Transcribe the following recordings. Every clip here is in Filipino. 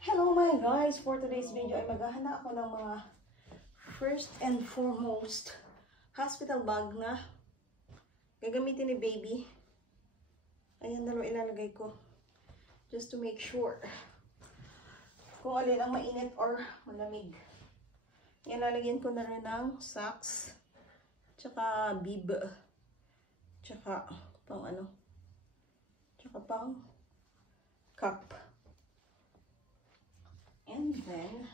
Hello my guys! For today's video ay maghahanda ako ng mga first and foremost hospital bag na gagamitin ni baby. Ayan, dalawa ilalagay ko. Just to make sure kung alin ang mainit or malamig. Ayan, lalagyan ko na rin ng socks, tsaka bib, tsaka pang tsaka pang cup. And then,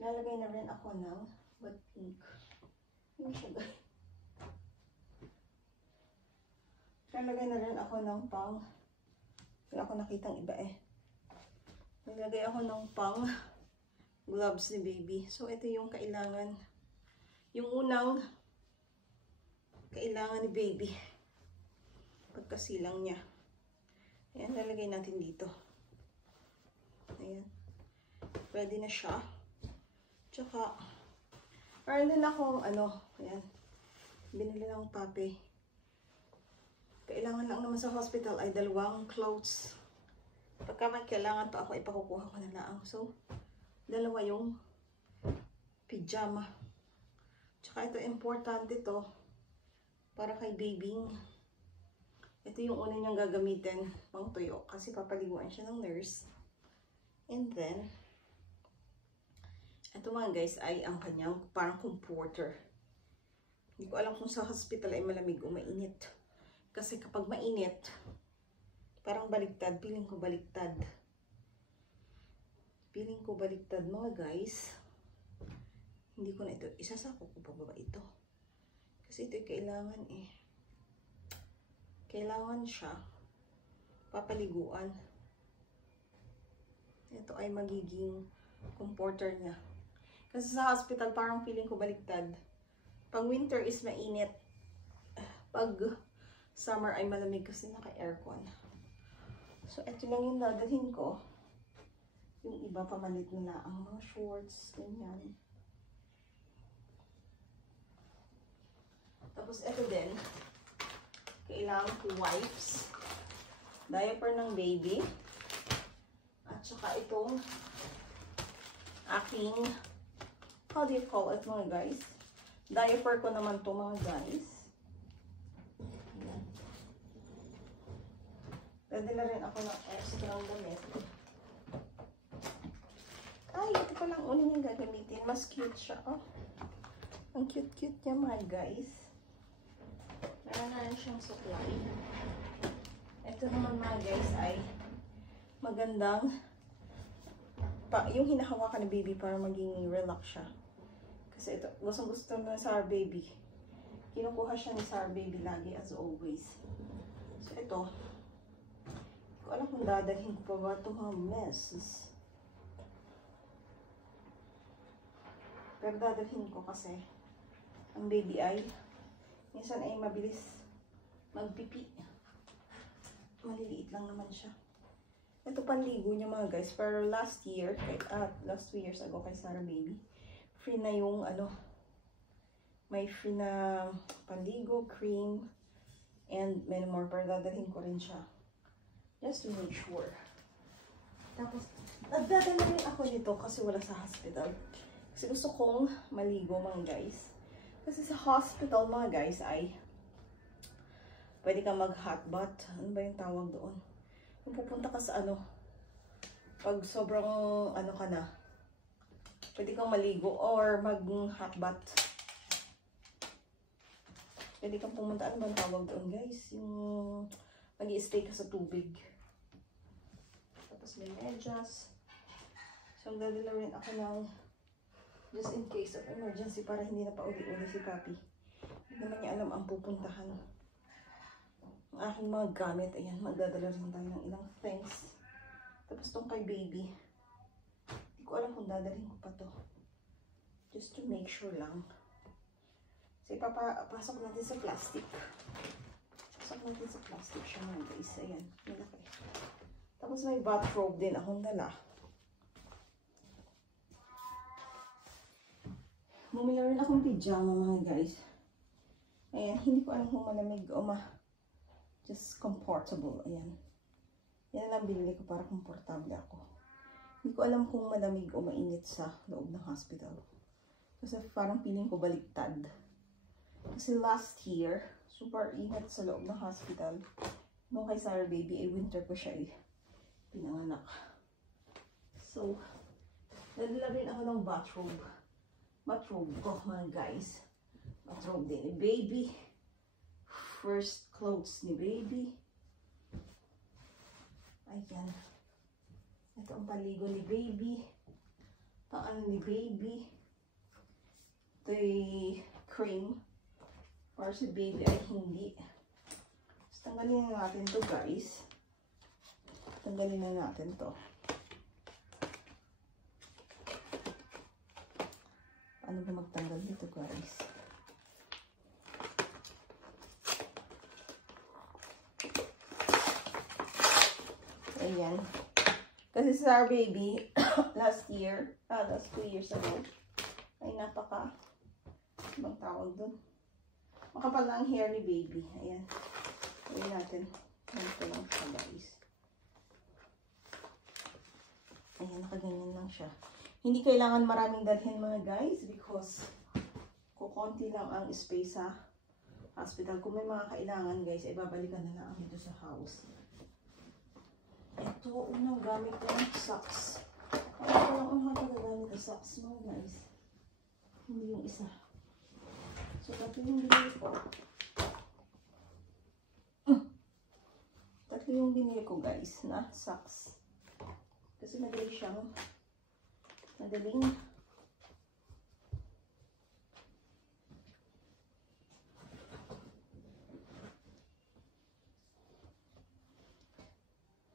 lalagay na rin ako ng hot pink. Hindi siya guys. Lalagay na rin ako ng pang, wala ako nakitang iba eh. Nilagay ako ng pang gloves ni baby. So, ito yung kailangan. Yung unang kailangan ni baby. Pagkasilang niya. Ayan, lalagay natin dito. Ayan. Ready na siya. Tsaka, meron din akong ayan, binili ng papi. Kailangan lang naman sa hospital ay 2 clothes. Pagka may kailangan pa ako, ipakukuha ko na lang. So, 2 yung pijama. Tsaka ito, importante to para kay babying. Ito yung una niyang gagamitin pang tuyo kasi papaliguan siya ng nurse. And then, ito mga guys ay ang kanyang parang comforter. Hindi ko alam kung sa hospital ay malamig o mainit. Kasi kapag mainit, parang baliktad. Feeling ko baliktad. Feeling ko baliktad mga guys. Hindi ko na ito. Isasako ko pa ba ito? Kasi ito ay kailangan eh. Kailangan siya papaliguan. Ito ay magiging comforter niya. Kasi sa hospital, parang feeling ko baliktad. Pag winter is mainit. Pag summer ay malamig kasi naka-aircon. So, ito lang yung dadalhin ko. Yung iba pamalit nila ang mga shorts, ganyan. Tapos, ito din. Kailangan ko wipes. Diaper ng baby. At saka itong aking, how do you call it mga guys? Diaper ko naman to mga guys. Pwede na rin ako ng extra ng damit. Ay, ito palang unin yung gagamitin. Mas cute siya. Oh. Ang cute-cute niya mga guys. Meron na rin siyang supply. Ito naman mga guys ay magandang yung hinahawakan ni baby para maging relax siya. Kasi ito, gusto na sa baby. Kinukuha siya ni Sar baby lagi as always. So ito, hindi ko alam kung dadalhin ko pa ba itong mga messes. Pero dadalhin ko kasi ang baby ay minsan ay mabilis magpipi. Maliliit lang naman siya. Ito panligo niya mga guys. Pero last 2 years ago kay Sarah baby, free na yung may free na panligo, cream, and many more. Pero dadalhin ko rin siya. Just to make sure. Tapos, nagdadala rin ako nito kasi wala sa hospital. Kasi gusto kong maligo mga guys. Kasi sa hospital mga guys ay pwede kang mag-hot bath. Ano ba yung tawag doon? Kung pupunta ka sa pag sobrang ka na, pwede kang maligo or mag-hot bath. Pwede kang pumunta, ano ba ang tawag doon guys? Yung mag-i-stay ka sa tubig. Tapos may medyas. So, dadala rin ako ng just in case of emergency para hindi na pauli-uli si Papi. Hindi naman niya alam ang pupuntahan. Ang aking mga gamit, ayan, magdadala rin tayo ng ilang things. Tapos itong kay baby, hindi ko alam kung dadalhin ko pa to. Just to make sure lang. So, ipapasok natin sa plastic. Pasok natin sa plastic siya mga guys. Ayan, malaki. Tapos may bathrobe din akong dala. Bumili rin akong pijama mga guys. Ayan, hindi ko alam kung malamig o just comfortable. Ayan. Yan lang binili ko para komportable ako. Hindi ko alam kung malamig o mainit sa loob ng hospital. Kasi parang feeling ko baliktad. Kasi last year, super init sa loob ng hospital. Nung kay Sarah Baby, ay winter ko siya pinanganak. So, nadala rin ako ng bathrobe. Bathrobe ko, mga guys. Bathrobe din ni Baby. First clothes ni Baby. Ayan. Ito ang paligo ni Baby. Ito ang ni Baby. Ito yung cream. Para si Baby ay hindi. So, tanggalin na natin to, guys. Tanggalin na natin to. Paano ba magtanggal dito, guys? Ayan. Kasi sa our baby, last 2 years ago, ay napaka, ibang tawag dun. Makapal na ang hair ni Baby. Ayan. Gawin natin. Ganito lang siya, guys. Ayan, nakaganyan lang siya. Hindi kailangan maraming dalhin, mga guys, because kukunti lang ang space sa hospital. Kung may mga kailangan, guys, ay babalikan na lang dito sa house. Ito, unang gamit ko ng socks. Ito lang unang gagamit ng socks, mga guys. Hindi yung isa. So, tatlo yung binili ko. Tatlo yung binili ko, guys, na socks. Kasi madaling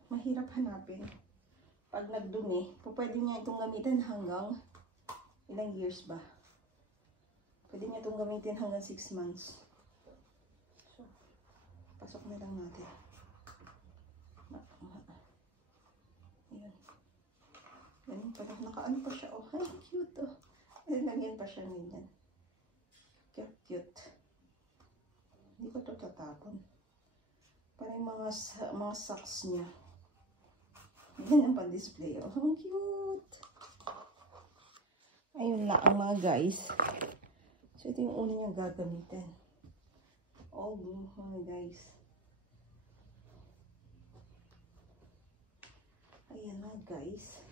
mahirap hanapin. Pag nagdumi, pwede niya itong gamitin hanggang ilang years ba? Pwede niya itong gamitin hanggang 6 months. So, pasok na lang natin. Ayan. Ganyan pa lang. Nakaano pa siya. Oh, ay, cute. Oh. Ay, ganyan pa siya ganyan. Cute. Hindi ko ito tatapon. Parang mga socks niya. Ganyan pa display. Oh, ang cute. Ayun lang mga guys. So, ito yung una niya gagamitin. All blue mga guys. Ayan mga guys.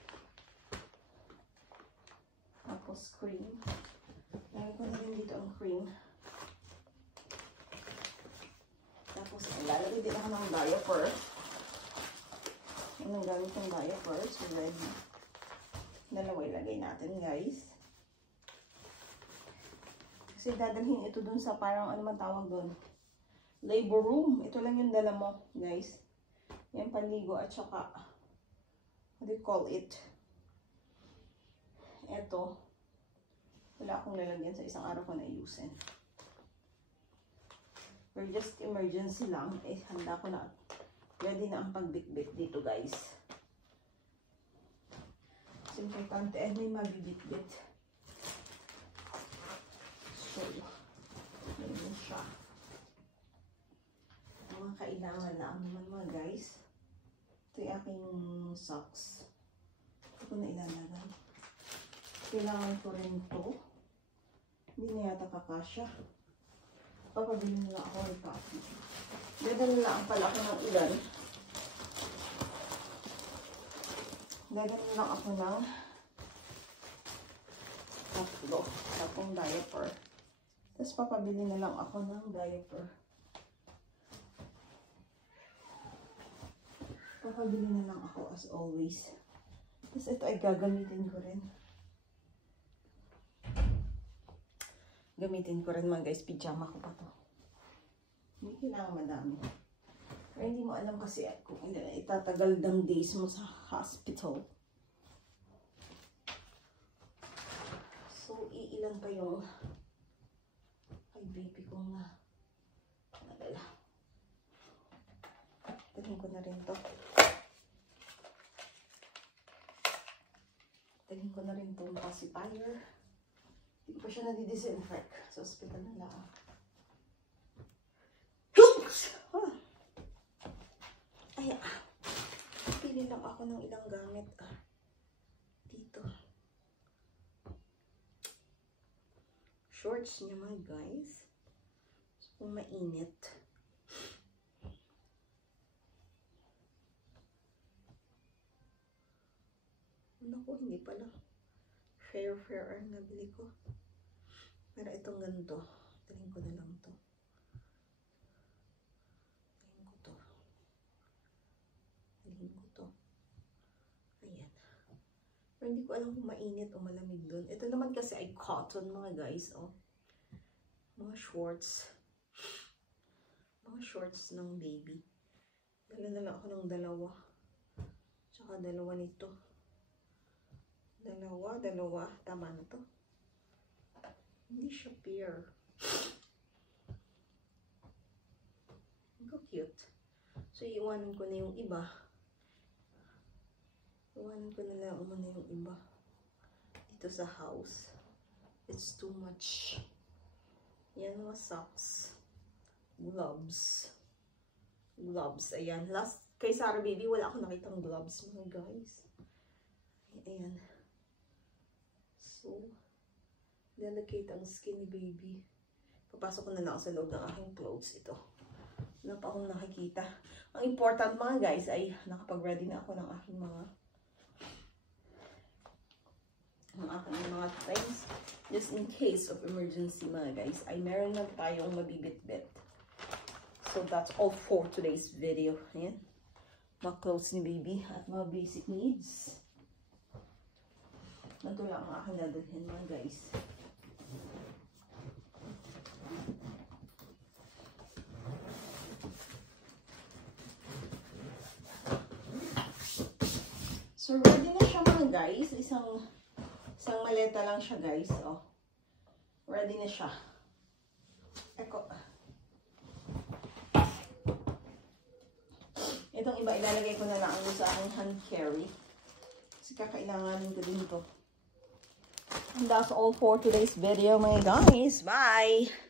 Tapos cream. Lagay ko na rin dito ang cream. Tapos, lalagay din ako ng diaper. Anong gamit ng diaper? So, ready. Dalawa ilagay natin, guys. Kasi dadalhin ito dun sa parang, ano man tawag dun? Labor room. Ito lang yung dala mo, guys. Yan, panligo at saka, what do you call it? Ito. Wala akong lalagyan sa isang araw ko na ayusin. For just emergency lang, eh, handa ko na. Ready na ang pagbitbit dito, guys. Kasi importante ay may mabibitbit. So, ganyan siya. Mga kailangan na naman mga guys. Ito yung aking socks. Ito ko na ilalagay. Kailangan ko rin ito. Hindi na yata kakasya. Papabili na lang ako ng coffee. Dadala lang pala ako ng ilan. Dadala lang ako ng tatlong diaper. Tapos papabili na lang ako ng diaper. Papabili na lang ako as always. Tapos ito ay gagamitin ko rin. Gamitin ko rin mga guys, pijama ko pa to. Hindi kailangan madami. Pero hindi mo alam kasi kung itatagal ng days mo sa hospital. So, iilan pa yung ay baby ko na nadala. Tagin ko na rin to. Tagin ko na rin itong pacifier. Hindi ko pa siya nadidisinfect. Sa hospital na lang. Ay, pili lang ako ng ilang gamit. Dito. Shorts niya mga guys. So, kung mainit. Naku, hindi pala. Fair ang nabili ko. Pero itong ganito. Taling ko na lang to. Taling ko to. Ayan. Pero hindi ko alam kung mainit o malamig dun. Ito naman kasi ay cotton mga guys. Oh. Mga shorts. Mga shorts ng baby. Dala na lang ako ng dalawa. Tsaka dalawa nito. Dalawa. Tama na to. Hindi siya pair. How cute. So, iiwanan ko na yung iba. Iwanan ko na lang muna yung iba. Dito sa house. It's too much. Yan mga socks. Gloves. Ayan. Last, kay Sarah Baby, wala akong nakitang gloves mga guys. Ayan. So, delicate ang skin ni baby. Papasok ko na lang sa loob ng aking clothes ito. Wala pa akong nakikita. Ang important mga guys ay nakapag-ready na ako ng aking mga things. Just in case of emergency mga guys, ay meron na tayong mabibit-bit. So that's all for today's video. Ayan. Mga clothes ni baby at mga basic needs. Ito lang ang aking dadalhin mga guys. So ready na siya mga guys. Isang maleta lang siya guys. Oh. Ready na siya. Eko. Itong iba ilalagay ko na lang sa aking hand carry. Kasi kakailanganin ko din to. And that's all for today's video, my guys. Bye!